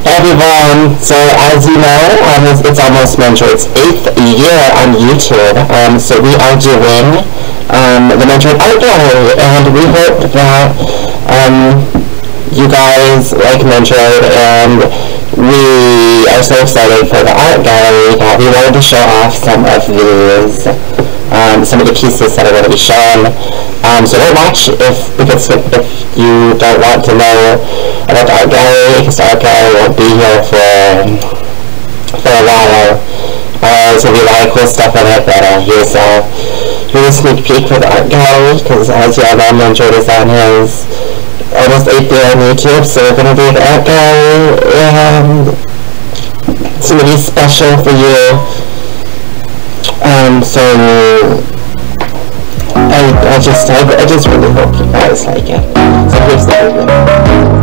Hey everyone, so as you know, it's almost Metroid's 8th year on YouTube, so we are doing the Metroid Art Gallery, and we hope that you guys like Metroid, and we are so excited for the art gallery that we wanted to show off some of these, some of the pieces that are going to be shown. So don't watch if you don't want to know about the art gallery, because the art gallery won't be here for a while. There's going to be a lot of cool stuff in it, but here's a sneak peek for the art gallery, because as you all know, Metroid is on his almost 8th year on YouTube, so we're going to do the art gallery, and it's going to be special for you. So I just really hope you guys like it. So here's the video.